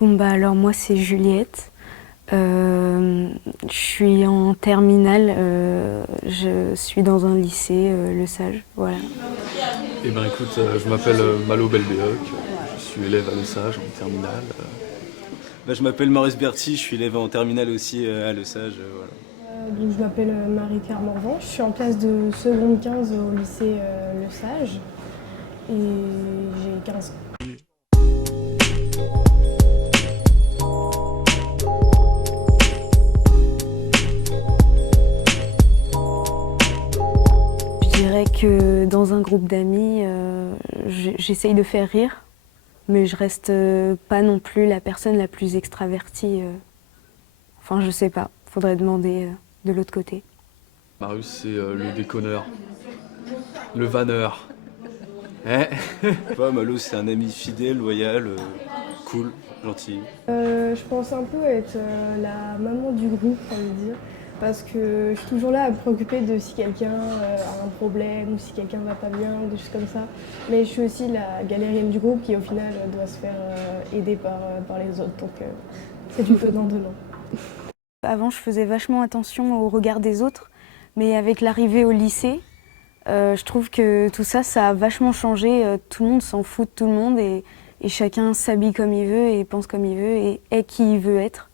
Bon bah alors moi c'est Juliette, je suis en terminale, je suis dans un lycée, Le Sage, voilà. Eh ben écoute, je m'appelle Malo Belbéoc, je suis élève à Le Sage en terminale. Je m'appelle Maurice Berti, je suis élève en terminale aussi à Le Sage. Voilà. Donc, je m'appelle Marie-Claire Morvan, je suis en classe de seconde 15 au lycée Le Sage et j'ai 15 ans. Je dirais que dans un groupe d'amis, j'essaye de faire rire, mais je reste pas non plus la personne la plus extravertie. Enfin je sais pas, faudrait demander de l'autre côté. Marius c'est le déconneur, le vanneur. Malo c'est un ami fidèle, loyal, cool, gentil. Je pense un peu être la maman du groupe, on va dire, parce que je suis toujours là à me préoccuper de si quelqu'un a un problème ou si quelqu'un va pas bien, des choses comme ça. Mais je suis aussi la galérienne du groupe qui au final doit se faire aider par les autres, donc c'est du donnant-donnant. Avant je faisais vachement attention au regard des autres, mais avec l'arrivée au lycée, je trouve que tout ça, ça a vachement changé. Tout le monde s'en fout de tout le monde et chacun s'habille comme il veut et pense comme il veut et est qui il veut être.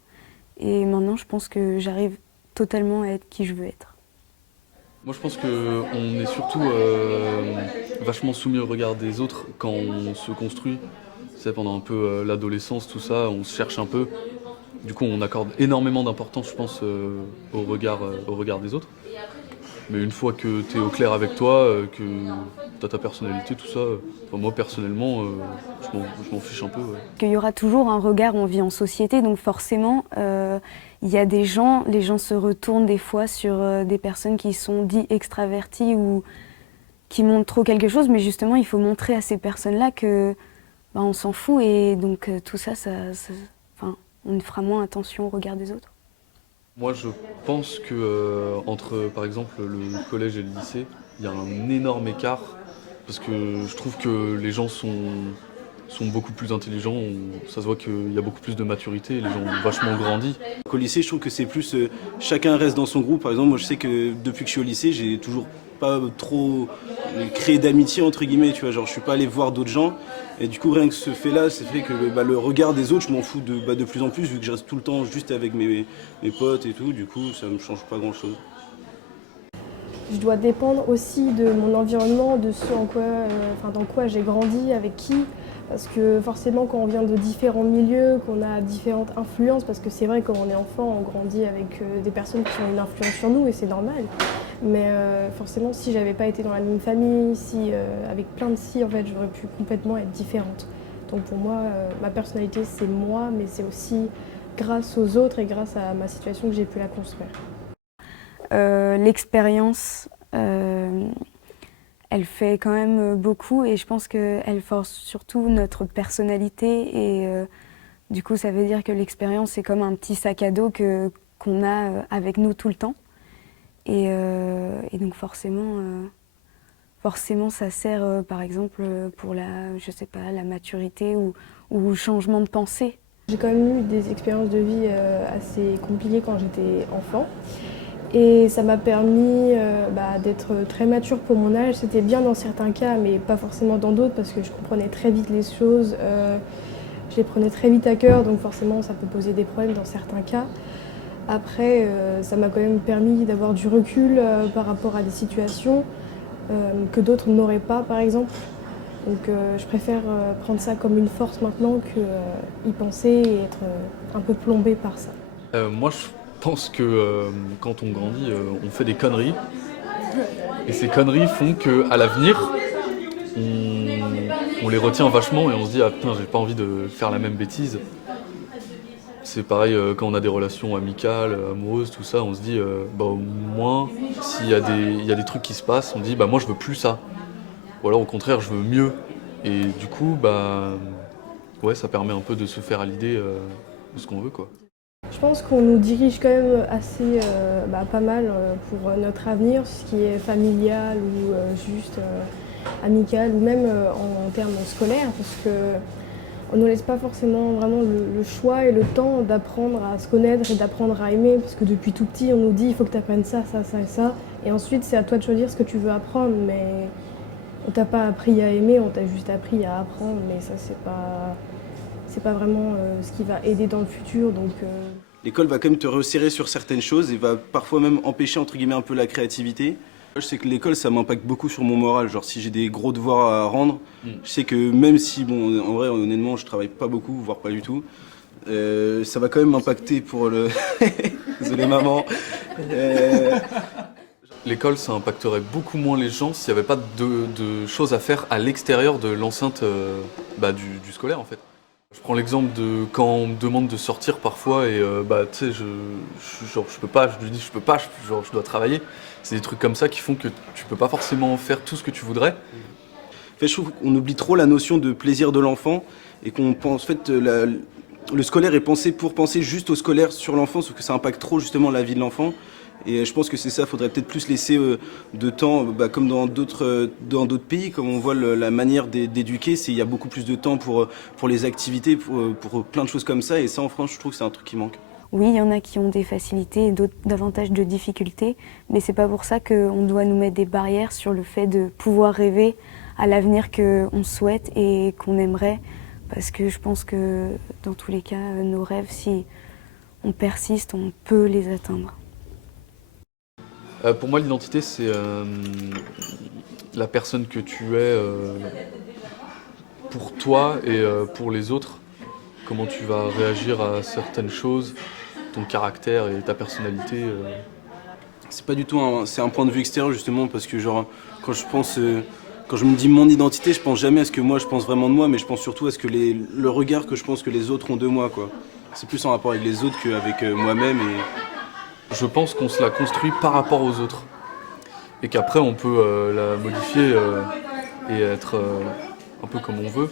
Et maintenant, je pense que j'arrive totalement à être qui je veux être. Moi je pense qu'on est surtout vachement soumis au regard des autres quand on se construit. Tu sais, pendant un peu l'adolescence, tout ça, on se cherche un peu. Du coup on accorde énormément d'importance, je pense, au regard des autres. Mais une fois que tu es au clair avec toi, que tu as ta personnalité, tout ça, enfin, moi personnellement, je m'en fiche un peu. Ouais. Qu'il y aura toujours un regard, on vit en société, donc forcément, il y a des gens, les gens se retournent des fois sur des personnes qui sont dites extraverties ou qui montrent trop quelque chose, mais justement, il faut montrer à ces personnes-là que bah, on s'en fout et donc tout ça, enfin, on fera moins attention au regard des autres. Moi je pense que entre par exemple le collège et le lycée, il y a un énorme écart parce que je trouve que les gens sont beaucoup plus intelligents, ça se voit qu'il y a beaucoup plus de maturité, les gens ont vachement grandi. Au lycée, je trouve que c'est plus chacun reste dans son groupe. Par exemple, moi je sais que depuis que je suis au lycée, j'ai toujours pas trop créé d'amitié entre guillemets, tu vois, genre je suis pas allé voir d'autres gens et du coup rien que ce fait là, c'est fait que le regard des autres, je m'en fous de plus en plus vu que je reste tout le temps juste avec mes potes et tout, du coup ça me change pas grand chose. Je dois dépendre aussi de mon environnement, de ce en quoi, dans quoi j'ai grandi, avec qui. Parce que forcément, quand on vient de différents milieux, qu'on a différentes influences, parce que c'est vrai, quand on est enfant, on grandit avec des personnes qui ont une influence sur nous et c'est normal. Mais forcément, si j'avais pas été dans la même famille, si avec plein de si, en fait, j'aurais pu complètement être différente. Donc pour moi, ma personnalité, c'est moi, mais c'est aussi grâce aux autres et grâce à ma situation que j'ai pu la construire. L'expérience, elle fait quand même beaucoup et je pense qu'elle force surtout notre personnalité et du coup ça veut dire que l'expérience c'est comme un petit sac à dos qu'on a avec nous tout le temps et donc forcément ça sert par exemple pour je sais pas, la maturité ou le changement de pensée. J'ai quand même eu des expériences de vie assez compliquées quand j'étais enfant. Et ça m'a permis d'être très mature pour mon âge. C'était bien dans certains cas, mais pas forcément dans d'autres, parce que je comprenais très vite les choses. Je les prenais très vite à cœur, donc forcément ça peut poser des problèmes dans certains cas. Après, ça m'a quand même permis d'avoir du recul par rapport à des situations que d'autres n'auraient pas, par exemple. Donc je préfère prendre ça comme une force maintenant qu'y penser et être un peu plombée par ça. Moi je pense que quand on grandit, on fait des conneries. Et ces conneries font qu'à l'avenir, on les retient vachement et on se dit ah putain j'ai pas envie de faire la même bêtise. C'est pareil quand on a des relations amicales, amoureuses, tout ça, on se dit au moins s'il y a des trucs qui se passent, on dit bah moi je veux plus ça. Ou alors au contraire je veux mieux. Et du coup ouais ça permet un peu de se faire à l'idée de ce qu'on veut quoi. Je pense qu'on nous dirige quand même assez pas mal pour notre avenir, ce qui est familial ou juste amical ou même en termes scolaires, parce que on ne laisse pas forcément vraiment le choix et le temps d'apprendre à se connaître et d'apprendre à aimer, parce que depuis tout petit, on nous dit il faut que tu apprennes ça, ça, ça et ça. Et ensuite, c'est à toi de choisir ce que tu veux apprendre, mais on t'a pas appris à aimer, on t'a juste appris à apprendre, mais ça, c'est pas vraiment ce qui va aider dans le futur. Donc, L'école va quand même te resserrer sur certaines choses et va parfois même empêcher entre guillemets un peu la créativité. Je sais que l'école, ça m'impacte beaucoup sur mon moral. Genre si j'ai des gros devoirs à rendre, je sais que même si, bon, en vrai, honnêtement, je travaille pas beaucoup, voire pas du tout, ça va quand même m'impacter pour le... Désolé maman. L'école, ça impacterait beaucoup moins les gens s'il n'y avait pas de choses à faire à l'extérieur de l'enceinte du scolaire en fait. Je prends l'exemple de quand on me demande de sortir parfois et tu sais, je peux pas, je lui dis je peux pas, je dois travailler. C'est des trucs comme ça qui font que tu peux pas forcément faire tout ce que tu voudrais. En fait, je trouve qu'on oublie trop la notion de plaisir de l'enfant et qu'on pense, en fait, le scolaire est pensé pour penser juste au scolaire sur l'enfant, sauf que ça impacte trop justement la vie de l'enfant. Et je pense que c'est ça, il faudrait peut-être plus laisser de temps, comme dans d'autres pays, comme on voit la manière d'éduquer, il y a beaucoup plus de temps pour les activités, pour plein de choses comme ça. Et ça, en France, je trouve que c'est un truc qui manque. Oui, il y en a qui ont des facilités et d'autres davantage de difficultés, mais c'est pas pour ça qu'on doit nous mettre des barrières sur le fait de pouvoir rêver à l'avenir qu'on souhaite et qu'on aimerait, parce que je pense que dans tous les cas, nos rêves, si on persiste, on peut les atteindre. Pour moi, l'identité, c'est la personne que tu es pour toi et pour les autres. Comment tu vas réagir à certaines choses, ton caractère et ta personnalité. C'est pas du tout c'est un point de vue extérieur justement parce que genre quand je me dis mon identité, je pense jamais à ce que moi je pense vraiment de moi, mais je pense surtout à ce que le regard que je pense que les autres ont de moi quoi. C'est plus en rapport avec les autres qu'avec moi-même Je pense qu'on se la construit par rapport aux autres et qu'après on peut la modifier et être un peu comme on veut.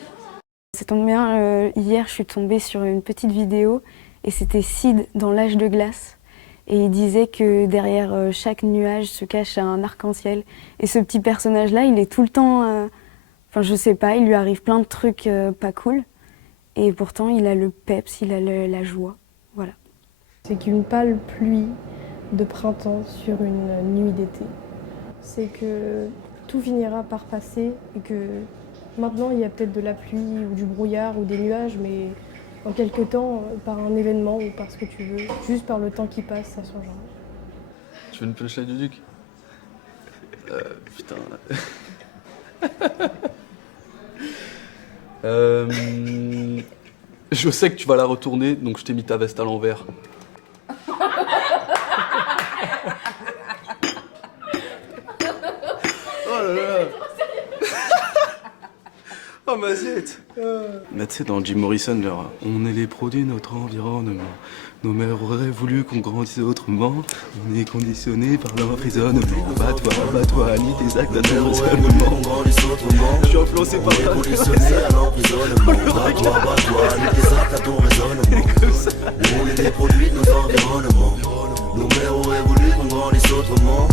Ça tombe bien, hier je suis tombée sur une petite vidéo et c'était Sid dans l'âge de glace. Et il disait que derrière chaque nuage se cache un arc-en-ciel. Et ce petit personnage-là, il est tout le temps... je sais pas, il lui arrive plein de trucs pas cool. Et pourtant, il a le peps, il a la joie. Voilà. C'est qu'une pâle pluie de printemps sur une nuit d'été. C'est que tout finira par passer et que maintenant, il y a peut-être de la pluie ou du brouillard ou des nuages, mais en quelque temps, par un événement ou par ce que tu veux, juste par le temps qui passe, ça changera. Tu veux une punchline du Duc ? putain. Je sais que tu vas la retourner, donc je t'ai mis ta veste à l'envers. Oh là là. Oh ma zette. Bah tu sais dans Jim Morrison genre on est les produits de notre environnement. Nos mères auraient voulu qu'on grandisse autrement. On est conditionné par l'emprisonnement. Bats-toi, Annie, tes actes d'emprisonnement. Je suis influencé par ça. Conditionné à l'emprisonnement. Bats-toi, Annie, tes actes à ton raisonnement. On est les produits de nos environnements. Nos mères auraient voulu qu'on grandisse autrement.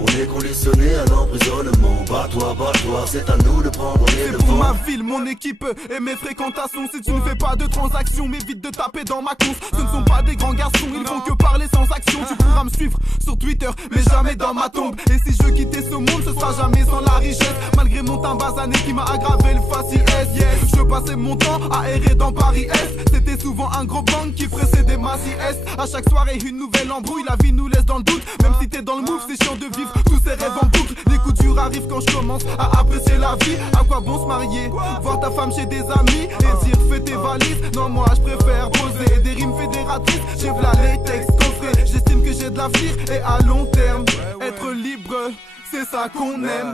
On est conditionné à l'emprisonnement. Bats-toi, c'est à nous de prendre les devants. C'est pour ma ville, mon équipe et mes fréquentations. Si tu ne fais pas de transactions, m'évite de taper dans ma conce. Ce ne sont pas des grands garçons, ils font que parler sans action. Tu pourras me suivre sur Twitter, mais jamais dans ma tombe. Et si je quittais ce monde, ce sera jamais sans la richesse. Malgré mon teint basané qui m'a aggravé le faciès. Je passais mon temps à errer dans Paris-Est. C'était souvent un gros bang qui précédait ma sieste. À chaque soirée, une nouvelle embrouille. La vie nous laisse dans le doute. Même si t'es dans le move, c'est chiant de vivre tous ces rêves en boucle. Les coups durs arrivent quand je commence à apprécier la vie. À quoi bon se marier, voir ta femme chez des amis et dire fais tes valises. Non moi je préfère poser des rimes fédératrices. J'ai v'là les textes coffrés. J'estime que j'ai de l'avenir et à long terme être libre, c'est ça qu'on aime.